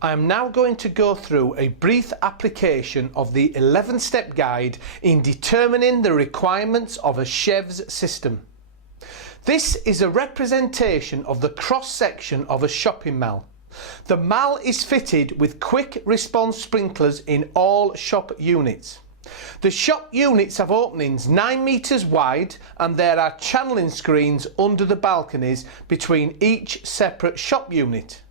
I am now going to go through a brief application of the 11-step guide in determining the requirements of a chef's system. This is a representation of the cross-section of a shopping mall. The mall is fitted with quick response sprinklers in all shop units. The shop units have openings 9 metres wide and there are channelling screens under the balconies between each separate shop unit.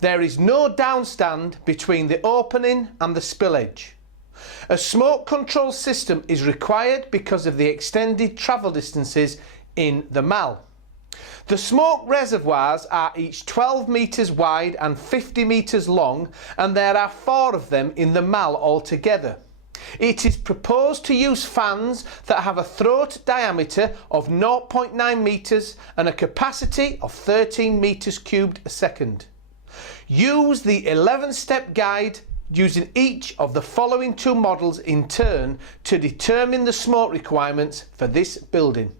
There is no downstand between the opening and the spill edge. A smoke control system is required because of the extended travel distances in the mall. The smoke reservoirs are each 12 metres wide and 50 metres long, and there are 4 of them in the mall altogether. It is proposed to use fans that have a throat diameter of 0.9 metres and a capacity of 13 metres cubed a second. Use the 11-step guide using each of the following 2 models in turn to determine the smoke requirements for this building.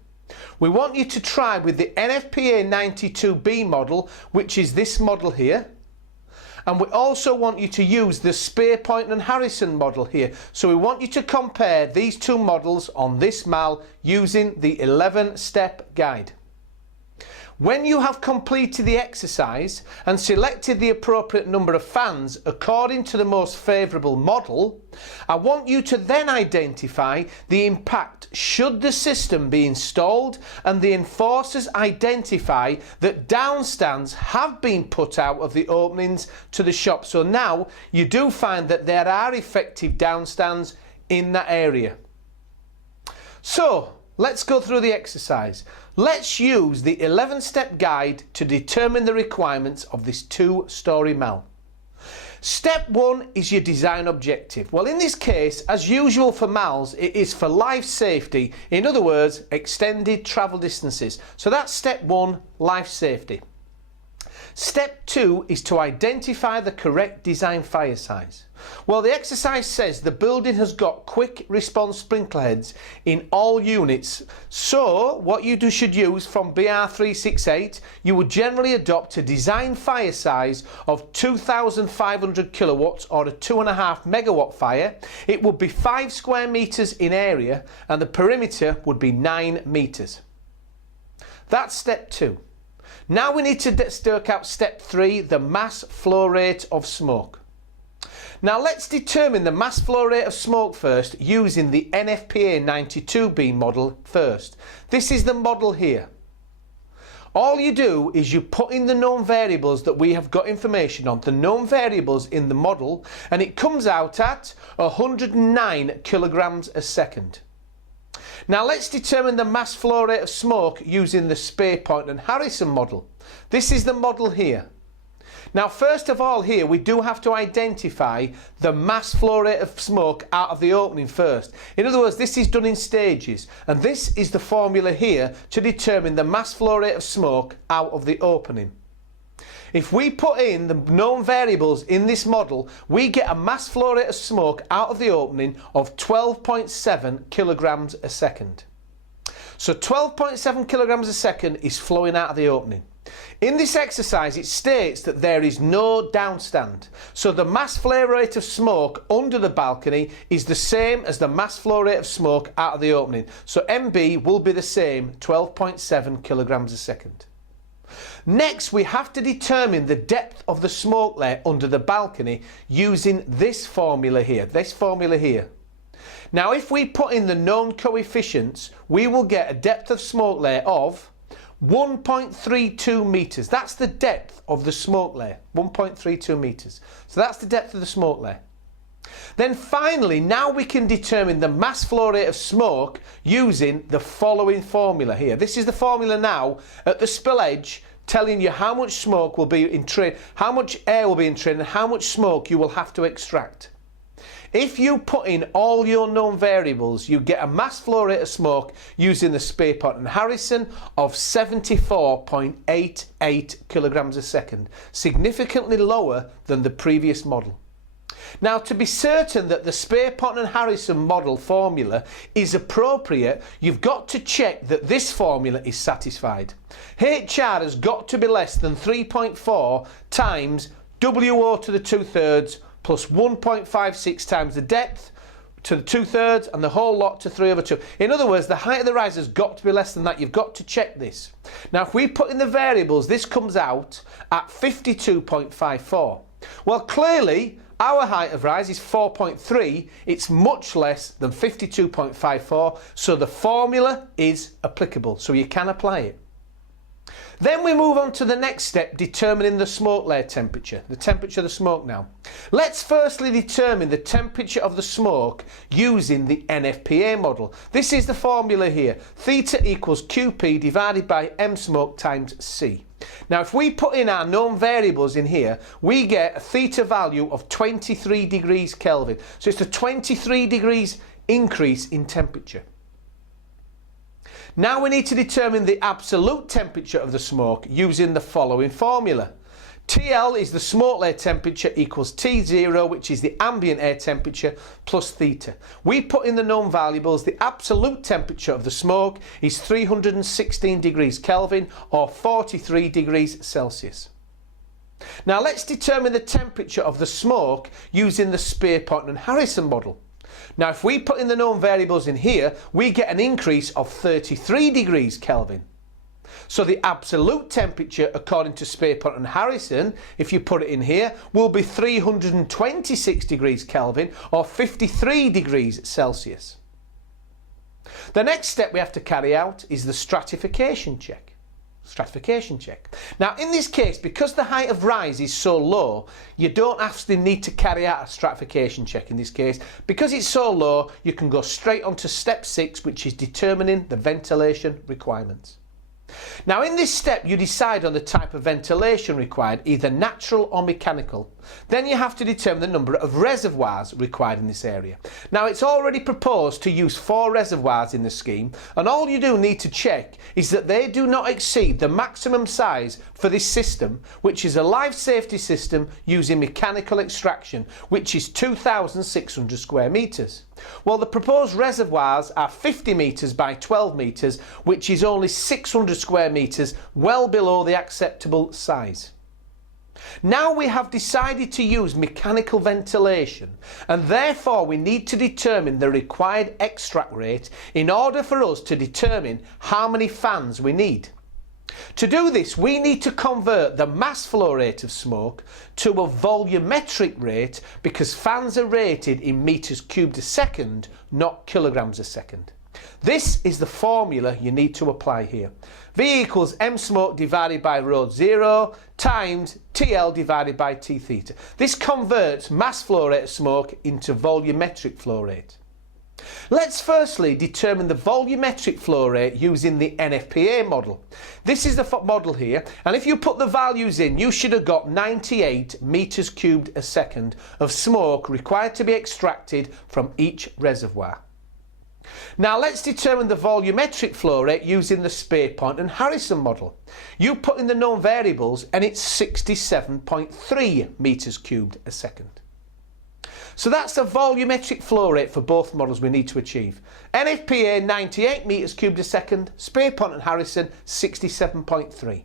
We want you to try with the NFPA 92B model, which is this model here. And we also want you to use the Spear, Point and Harrison model here. So we want you to compare these 2 models on this mall using the 11-step guide. When you have completed the exercise and selected the appropriate number of fans according to the most favourable model, I want you to then identify the impact should the system be installed, and the enforcers identify that downstands have been put out of the openings to the shop. So now you do find that there are effective downstands in that area. So let's go through the exercise. Let's use the 11-step guide to determine the requirements of this 2-storey mall. Step 1 is your design objective. Well, in this case, as usual for malls, it is for life safety. In other words, extended travel distances. So that's step 1, life safety. Step 2 is to identify the correct design fire size. Well, the exercise says the building has got quick response sprinkler heads in all units. So what you should use from BR368, you would generally adopt a design fire size of 2,500 kilowatts or a 2.5 megawatt fire. It would be 5 square metres in area and the perimeter would be 9 metres. That's step 2. Now we need to stoke out step 3, the mass flow rate of smoke. Now let's determine the mass flow rate of smoke first using the NFPA 92B model first. This is the model here. All you do is you put in the known variables that we have got information on, the known variables in the model, and it comes out at 109 kilograms a second. Now let's determine the mass flow rate of smoke using the Spear, Point and Harrison model. This is the model here. Now first of all here we do have to identify the mass flow rate of smoke out of the opening first. In other words, this is done in stages, and this is the formula here to determine the mass flow rate of smoke out of the opening. If we put in the known variables in this model, we get a mass flow rate of smoke out of the opening of 12.7 kilograms a second. So 12.7 kilograms a second is flowing out of the opening. In this exercise it states that there is no downstand, so the mass flow rate of smoke under the balcony is the same as the mass flow rate of smoke out of the opening. So MB will be the same, 12.7 kilograms a second. Next we have to determine the depth of the smoke layer under the balcony using this formula here. Now if we put in the known coefficients, we will get a depth of smoke layer of 1.32 metres. That's the depth of the smoke layer, 1.32 metres. So that's the depth of the smoke layer. Then finally, now we can determine the mass flow rate of smoke using the following formula here. This is the formula now at the spill edge, telling you how much smoke will be in train, how much air will be in train, and how much smoke you will have to extract. If you put in all your known variables, you get a mass flow rate of smoke using the Spear, Point and Harrison of 74.88 kilograms a second, significantly lower than the previous model. Now, to be certain that the Spear, Point and Harrison model formula is appropriate, you've got to check that this formula is satisfied. HR has got to be less than 3.4 times WO to the 2/3 plus 1.56 times the depth to the 2/3 and the whole lot to 3/2. In other words, the height of the rise has got to be less than that. You've got to check this. Now, if we put in the variables, this comes out at 52.54. Well, clearly, our height of rise is 4.3. It's much less than 52.54, so the formula is applicable, so you can apply it. Then we move on to the next step, determining the smoke layer temperature, the temperature of the smoke now. Let's firstly determine the temperature of the smoke using the NFPA model. This is the formula here, theta equals QP divided by M smoke times C. Now, if we put in our known variables in here, we get a theta value of 23 degrees Kelvin. So it's a 23 degrees increase in temperature. Now we need to determine the absolute temperature of the smoke using the following formula. TL is the smoke layer temperature equals T0, which is the ambient air temperature, plus theta. We put in the known variables. The absolute temperature of the smoke is 316 degrees Kelvin or 43 degrees Celsius. Now let's determine the temperature of the smoke using the Spearpoint and Harrison model. Now, if we put in the known variables in here, we get an increase of 33 degrees Kelvin. So the absolute temperature, according to Spearpoint and Harrison, if you put it in here, will be 326 degrees Kelvin or 53 degrees Celsius. The next step we have to carry out is the stratification check. Now, in this case, because the height of rise is so low, you don't actually need to carry out a stratification check in this case. Because it's so low, you can go straight on to step 6, which is determining the ventilation requirements. Now, in this step, you decide on the type of ventilation required, either natural or mechanical. Then you have to determine the number of reservoirs required in this area. Now, it's already proposed to use 4 reservoirs in the scheme, and all you do need to check is that they do not exceed the maximum size for this system, which is a life safety system using mechanical extraction, which is 2,600 square metres. Well, the proposed reservoirs are 50 metres by 12 metres, which is only 600 square metres, well below the acceptable size. Now we have decided to use mechanical ventilation, and therefore we need to determine the required extract rate in order for us to determine how many fans we need. To do this, we need to convert the mass flow rate of smoke to a volumetric rate, because fans are rated in meters cubed a second, not kilograms a second. This is the formula you need to apply here. V equals M smoke divided by rho 0 times TL divided by T theta. This converts mass flow rate of smoke into volumetric flow rate. Let's firstly determine the volumetric flow rate using the NFPA model. This is the model here, and if you put the values in, you should have got 98 meters cubed a second of smoke required to be extracted from each reservoir. Now let's determine the volumetric flow rate using the Spearpoint and Harrison model. You put in the known variables and it's 67.3 meters cubed a second. So that's the volumetric flow rate for both models we need to achieve. NFPA 98 metres cubed a second, Spearpoint and Harrison 67.3.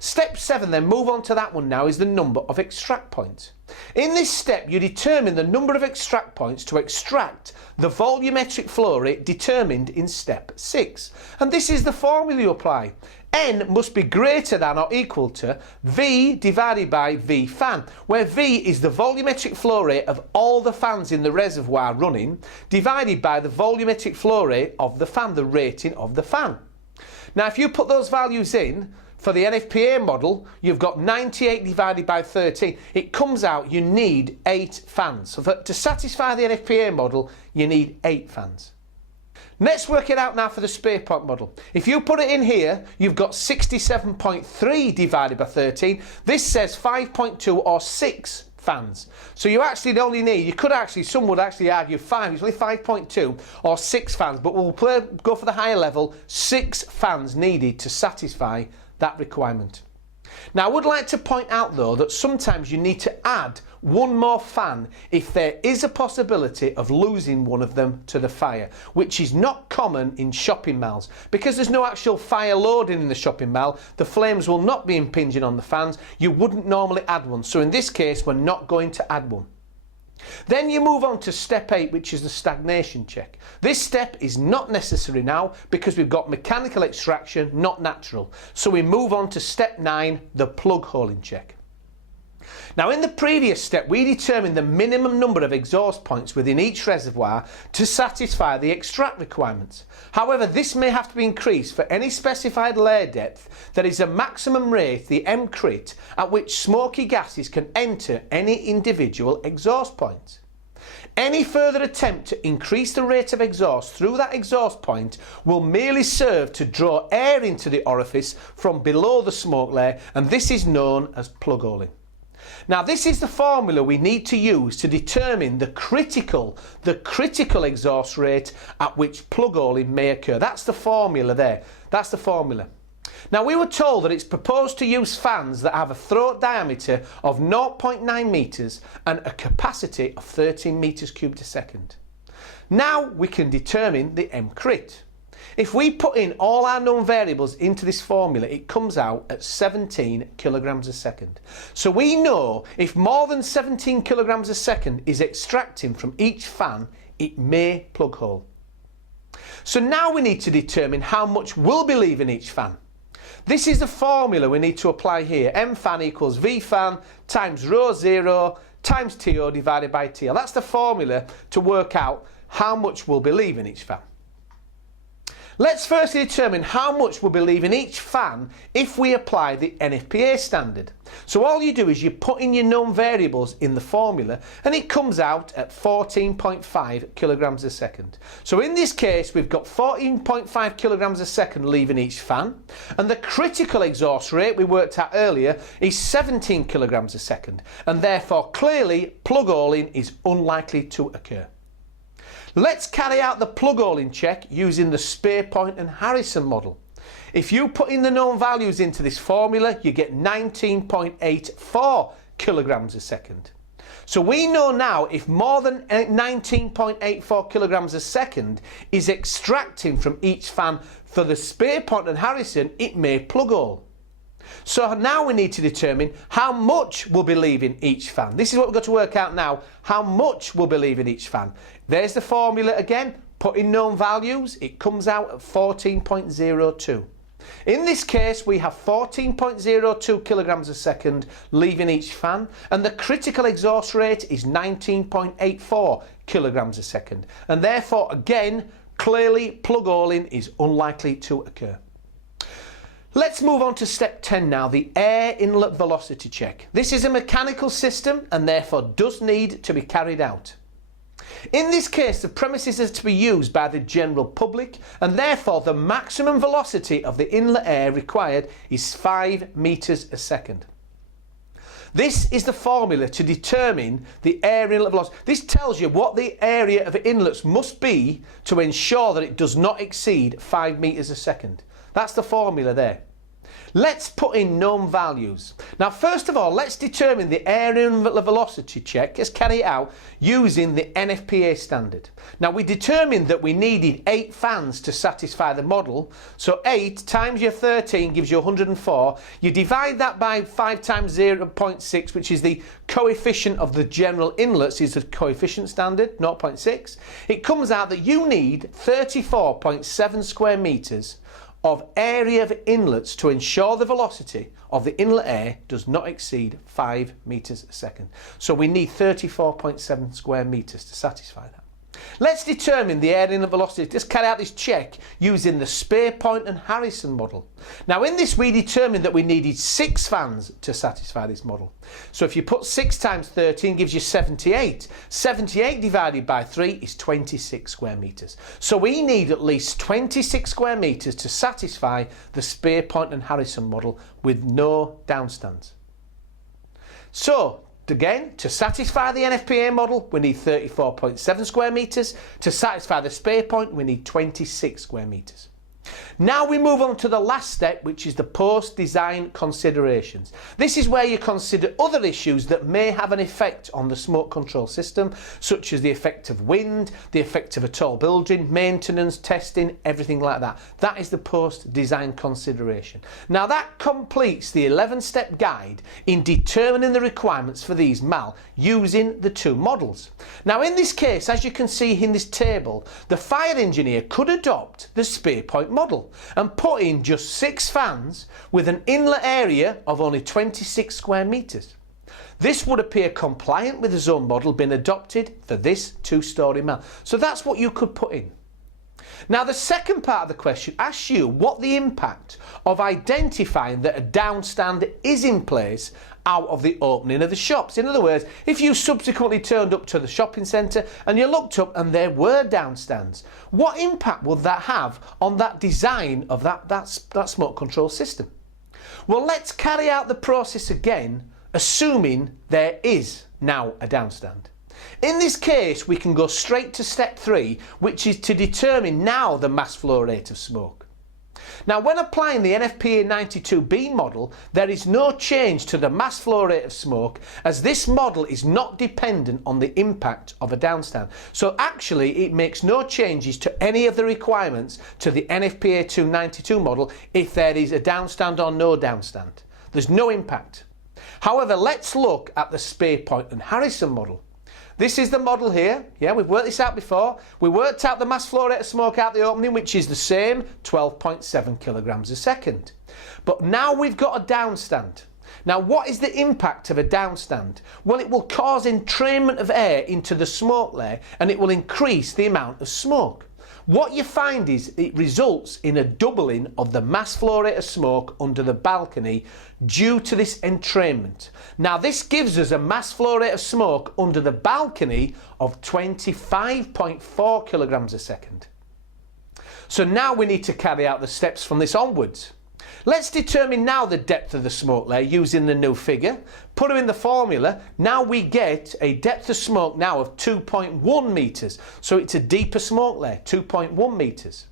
Step 7 then, move on to that one now, is the number of extract points. In this step you determine the number of extract points to extract the volumetric flow rate determined in step 6. And this is the formula you apply. N must be greater than or equal to V divided by V fan, where V is the volumetric flow rate of all the fans in the reservoir running, divided by the volumetric flow rate of the fan, the rating of the fan. Now, if you put those values in, for the NFPA model, you've got 98 divided by 13. It comes out you need 8 fans. So to satisfy the NFPA model, you need 8 fans. Let's work it out now for the Spearpoint model. If you put it in here, you've got 67.3 divided by 13. This says 5.2 or 6 fans. So you actually only need, some would actually argue 5, it's only 5.2 or 6 fans, but we'll go for the higher level, 6 fans needed to satisfy that requirement. Now I would like to point out though that sometimes you need to add one more fan if there is a possibility of losing one of them to the fire, which is not common in shopping malls. Because there's no actual fire loading in the shopping mall, the flames will not be impinging on the fans, you wouldn't normally add one. So in this case we're not going to add one. Then you move on to step 8, which is the stagnation check. This step is not necessary now because we've got mechanical extraction, not natural. So we move on to step 9, the plug holing check. Now in the previous step we determined the minimum number of exhaust points within each reservoir to satisfy the extract requirements. However, this may have to be increased for any specified layer depth. There is a maximum rate, the M-crit, at which smoky gases can enter any individual exhaust point. Any further attempt to increase the rate of exhaust through that exhaust point will merely serve to draw air into the orifice from below the smoke layer, and this is known as plug holing. Now this is the formula we need to use to determine the critical exhaust rate at which plug holing may occur. That's the formula there. That's the formula. Now we were told that it's proposed to use fans that have a throat diameter of 0.9 metres and a capacity of 13 metres cubed a second. Now we can determine the M-crit. If we put in all our known variables into this formula, it comes out at 17 kilograms a second. So we know if more than 17 kilograms a second is extracting from each fan, it may plug hole. So now we need to determine how much will be leaving each fan. This is the formula we need to apply here. M fan equals V fan times rho 0 times TO divided by TL. That's the formula to work out how much will be leaving each fan. Let's firstly determine how much will be leaving each fan if we apply the NFPA standard. So all you do is you put in your known variables in the formula and it comes out at 14.5 kilograms a second. So in this case we've got 14.5 kilograms a second leaving each fan, and the critical exhaust rate we worked out earlier is 17 kilograms a second, and therefore clearly plug holing is unlikely to occur. Let's carry out the plug holing check using the Spearpoint and Harrison model. If you put in the known values into this formula, you get 19.84 kilograms a second. So we know now if more than 19.84 kilograms a second is extracting from each fan for the Spearpoint and Harrison, it may plug hole. So now we need to determine how much will be leaving each fan. This is what we've got to work out now, how much will be leaving each fan. There's the formula again, put in known values, it comes out at 14.02. In this case we have 14.02 kilograms a second leaving each fan, and the critical exhaust rate is 19.84 kilograms a second, and therefore again clearly plug holing is unlikely to occur. Let's move on to step 10 now, the air inlet velocity check. This is a mechanical system and therefore does need to be carried out. In this case the premises are to be used by the general public, and therefore the maximum velocity of the inlet air required is 5 meters a second. This is the formula to determine the air inlet velocity. This tells you what the area of inlets must be to ensure that it does not exceed 5 meters a second. That's the formula there. Let's put in known values. Now first of all let's determine the air inlet velocity check. Let's carry it out using the NFPA standard. Now we determined that we needed 8 fans to satisfy the model, so 8 times your 13 gives you 104. You divide that by 5 times 0.6, which is the coefficient of the general inlets, is the coefficient standard, 0.6. It comes out that you need 34.7 square meters of area of inlets to ensure the velocity of the inlet air does not exceed 5 meters a second. So we need 34.7 square meters to satisfy that. Let's determine the air inlet velocity. Let's carry out this check using the Spearpoint and Harrison model. Now in this we determined that we needed 6 fans to satisfy this model. So if you put 6 times 13 gives you 78. 78 divided by 3 is 26 square meters. So we need at least 26 square meters to satisfy the Spearpoint and Harrison model with no downstands. So again, to satisfy the NFPA model we need 34.7 square meters. To satisfy the Spearpoint we need 26 square meters. Now we move on to the last step, which is the post-design considerations. This is where you consider other issues that may have an effect on the smoke control system, such as the effect of wind, the effect of a tall building, maintenance, testing, everything like that. That is the post-design consideration. Now that completes the 11-step guide in determining the requirements for these MAL using the two models. Now in this case, as you can see in this table, the fire engineer could adopt the spare point model and put in just 6 fans with an inlet area of only 26 square metres. This would appear compliant with the zone model being adopted for this 2-storey MAL. So that's what you could put in. Now the second part of the question asks you what the impact of identifying that a downstand is in place out of the opening of the shops. In other words, if you subsequently turned up to the shopping centre and you looked up and there were downstands, what impact would that have on that design of that smoke control system? Well, let's carry out the process again, assuming there is now a downstand. In this case, we can go straight to step 3, which is to determine now the mass flow rate of smoke. Now, when applying the NFPA 92B model, there is no change to the mass flow rate of smoke, as this model is not dependent on the impact of a downstand. So actually, it makes no changes to any of the requirements to the NFPA 292 model if there is a downstand or no downstand. There's no impact. However, let's look at the Spare Point and Harrison model. This is the model here. Yeah, we've worked this out before. We worked out the mass flow rate of smoke out the opening, which is the same, 12.7 kilograms a second. But now we've got a downstand. Now, what is the impact of a downstand? Well, it will cause entrainment of air into the smoke layer and it will increase the amount of smoke. What you find is it results in a doubling of the mass flow rate of smoke under the balcony due to this entrainment. Now this gives us a mass flow rate of smoke under the balcony of 25.4 kilograms a second. So now we need to carry out the steps from this onwards. Let's determine now the depth of the smoke layer using the new figure. Put them in the formula. Now we get a depth of smoke now of 2.1 metres. So it's a deeper smoke layer, 2.1 metres.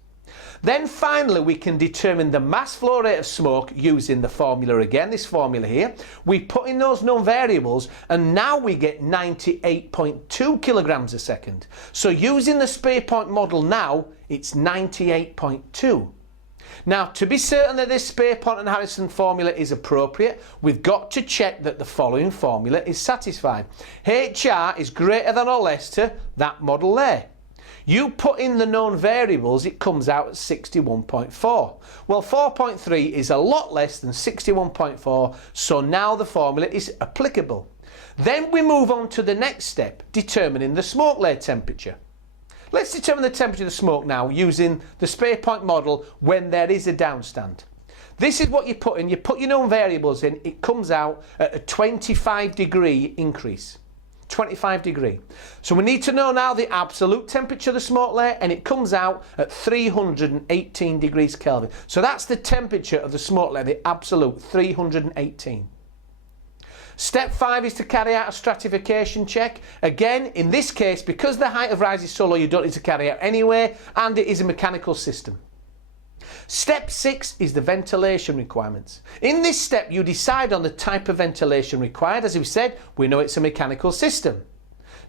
Then finally we can determine the mass flow rate of smoke using the formula again, this formula here. We put in those known variables and now we get 98.2 kilograms a second. So using the Spare Point model now, it's 98.2. Now, to be certain that this Spare Point and Harrison formula is appropriate, we've got to check that the following formula is satisfied. HR is greater than or less to that model there. You put in the known variables, it comes out at 61.4. Well, 4.3 is a lot less than 61.4, so now the formula is applicable. Then we move on to the next step, determining the smoke layer temperature. Let's determine the temperature of the smoke now using the Spare Point model when there is a downstand. This is what you put in. You put your known variables in, it comes out at a 25-degree increase. 25 degree. So we need to know now the absolute temperature of the smoke layer and it comes out at 318 degrees Kelvin. So that's the temperature of the smoke layer, the absolute 318. Step 5 is to carry out a stratification check. Again, in this case, because the height of rise is so low, you don't need to carry out anyway, and it is a mechanical system. Step 6 is the ventilation requirements. In this step, you decide on the type of ventilation required. As we said, we know it's a mechanical system.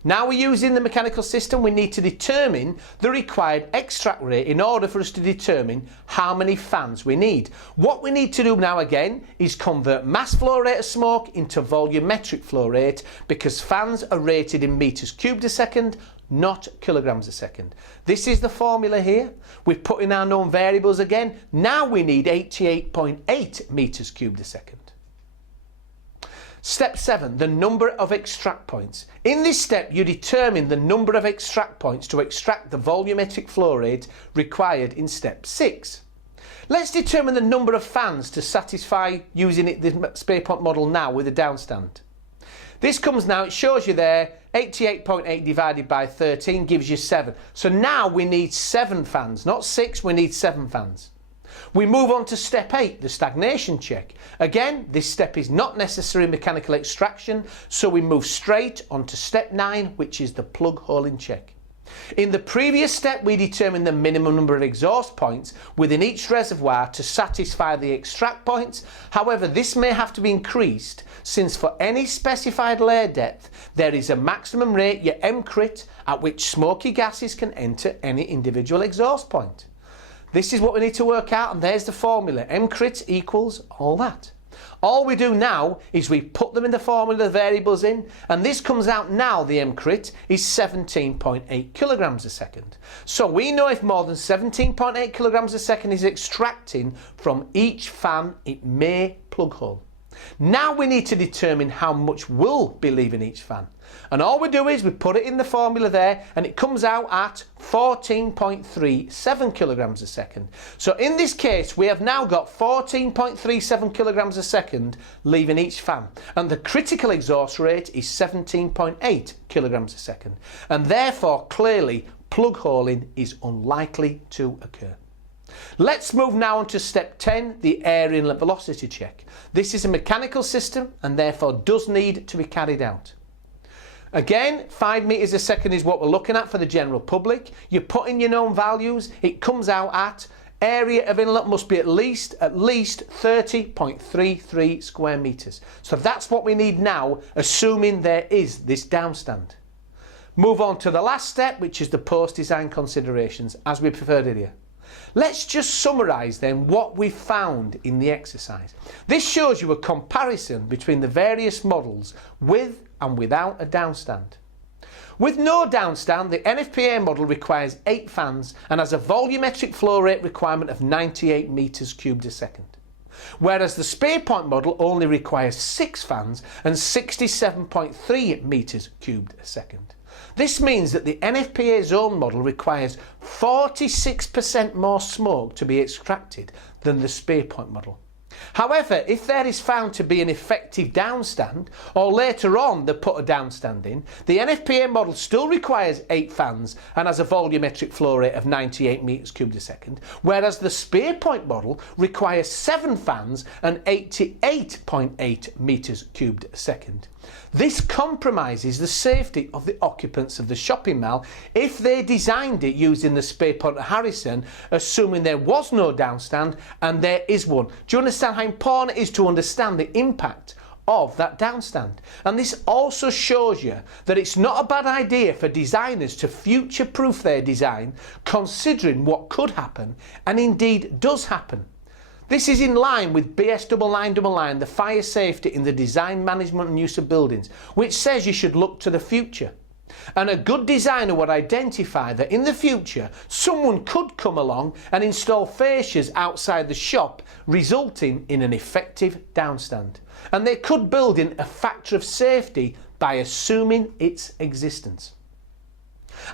Now we're using the mechanical system, we need to determine the required extract rate in order for us to determine how many fans we need. What we need to do now again is convert mass flow rate of smoke into volumetric flow rate, because fans are rated in meters cubed a second, not kilograms a second. This is the formula here. We've put in our known variables again. Now we need 88.8 meters cubed a second. Step 7, the number of extract points. In this step, you determine the number of extract points to extract the volumetric flow rate required in step 6. Let's determine the number of fans to satisfy using the Spare Point model now with a downstand. This comes now, it shows you there, 88.8 divided by 13 gives you 7. So now we need 7 fans, not 6, we need 7 fans. We move on to step 8, the stagnation check. Again, this step is not necessary mechanical extraction, so we move straight on to step 9, which is the plug holing check. In the previous step, we determined the minimum number of exhaust points within each reservoir to satisfy the extract points. However, this may have to be increased since for any specified layer depth, there is a maximum rate, your MCRIT, at which smoky gases can enter any individual exhaust point. This is what we need to work out, and there's the formula. MCRIT equals all that. All we do now is we put them in the formula, the variables in, and this comes out now, the MCRIT is 17.8 kilograms a second. So we know if more than 17.8 kilograms a second is extracting from each fan, it may plug hole. Now we need to determine how much will be leaving each fan. And all we do is we put it in the formula there, and it comes out at 14.37 kilograms a second. So in this case, we have now got 14.37 kilograms a second leaving each fan. And the critical exhaust rate is 17.8 kilograms a second. And therefore, clearly, plug holing is unlikely to occur. Let's move now on to step 10, the air inlet velocity check. This is a mechanical system and therefore does need to be carried out. Again, 5 meters a second is what we're looking at for the general public. You put in your known values, it comes out at area of inlet must be at least 30.33 square meters. So that's what we need now, assuming there is this downstand. Move on to the last step, which is the post-design considerations, as we preferred earlier. Let's just summarise then what we found in the exercise. This shows you a comparison between the various models with and without a downstand. With no downstand, the NFPA model requires 8 fans and has a volumetric flow rate requirement of 98 metres cubed a second. Whereas the SparePoint model only requires 6 fans and 67.3 metres cubed a second. This means that the NFPA zone model requires 46% more smoke to be extracted than the SparePoint model. However, if there is found to be an effective downstand, or later on they put a downstand in, the NFPA model still requires 8 fans and has a volumetric flow rate of 98 metres cubed a second, whereas the SparePoint model requires 7 fans and 88.8 metres cubed a second. This compromises the safety of the occupants of the shopping mall if they designed it using the SparePoint Harrison, assuming there was no downstand and there is one. Do you understand how important it is to understand the impact of that downstand? And this also shows you that it's not a bad idea for designers to future-proof their design, considering what could happen and indeed does happen. This is in line with BS 9999, the fire safety in the design, management and use of buildings, which says you should look to the future. And a good designer would identify that in the future, someone could come along and install fascias outside the shop, resulting in an effective downstand. And they could build in a factor of safety by assuming its existence.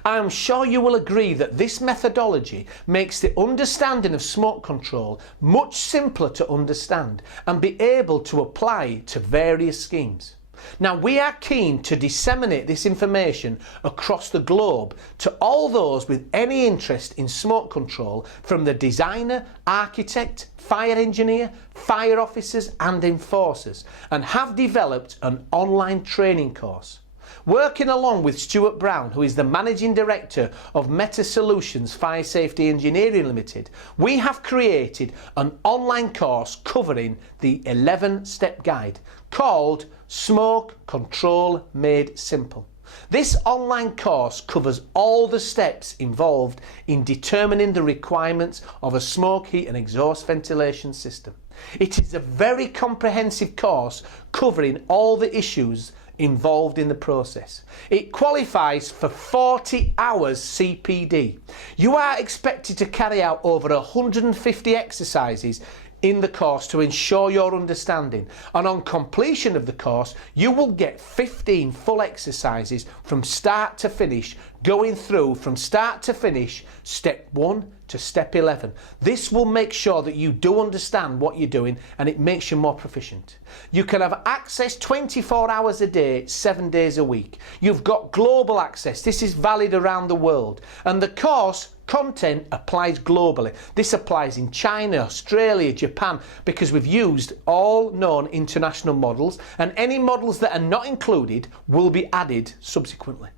I am sure you will agree that this methodology makes the understanding of smoke control much simpler to understand and be able to apply to various schemes. Now, we are keen to disseminate this information across the globe to all those with any interest in smoke control, from the designer, architect, fire engineer, fire officers and enforcers, and have developed an online training course. Working along with Stuart Brown, who is the Managing Director of Meta Solutions Fire Safety Engineering Limited, we have created an online course covering the 11-step guide called Smoke Control Made Simple. This online course covers all the steps involved in determining the requirements of a smoke, heat and exhaust ventilation system. It is a very comprehensive course covering all the issues involved in the process. It qualifies for 40 hours CPD. You are expected to carry out over 150 exercises in the course to ensure your understanding, and on completion of the course you will get 15 full exercises from start to finish, going through from start to finish, step 1 to step 11. This will make sure that you do understand what you're doing, and it makes you more proficient. You can have access 24 hours a day, 7 days a week. You've got global access. This is valid around the world, and the course content applies globally. This applies in China, Australia, Japan, because we've used all known international models, and any models that are not included will be added subsequently.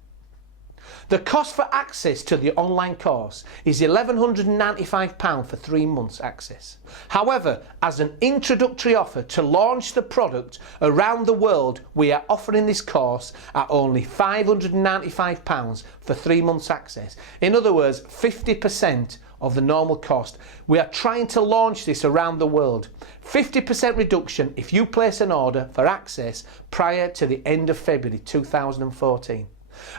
The cost for access to the online course is £1,195 for 3 months access. However, as an introductory offer to launch the product around the world, we are offering this course at only £595 for 3 months access. In other words, 50% of the normal cost. We are trying to launch this around the world. 50% reduction if you place an order for access prior to the end of February 2014.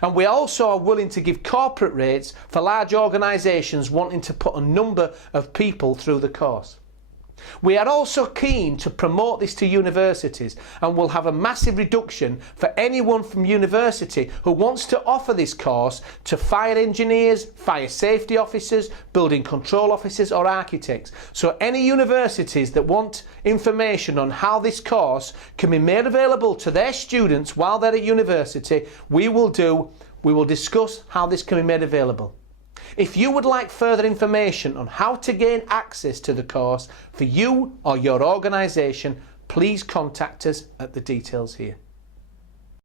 And we also are willing to give corporate rates for large organisations wanting to put a number of people through the course. We are also keen to promote this to universities and will have a massive reduction for anyone from university who wants to offer this course to fire engineers, fire safety officers, building control officers or architects. So any universities that want information on how this course can be made available to their students while they're at university, we will discuss how this can be made available. If you would like further information on how to gain access to the course for you or your organisation, please contact us at the details here.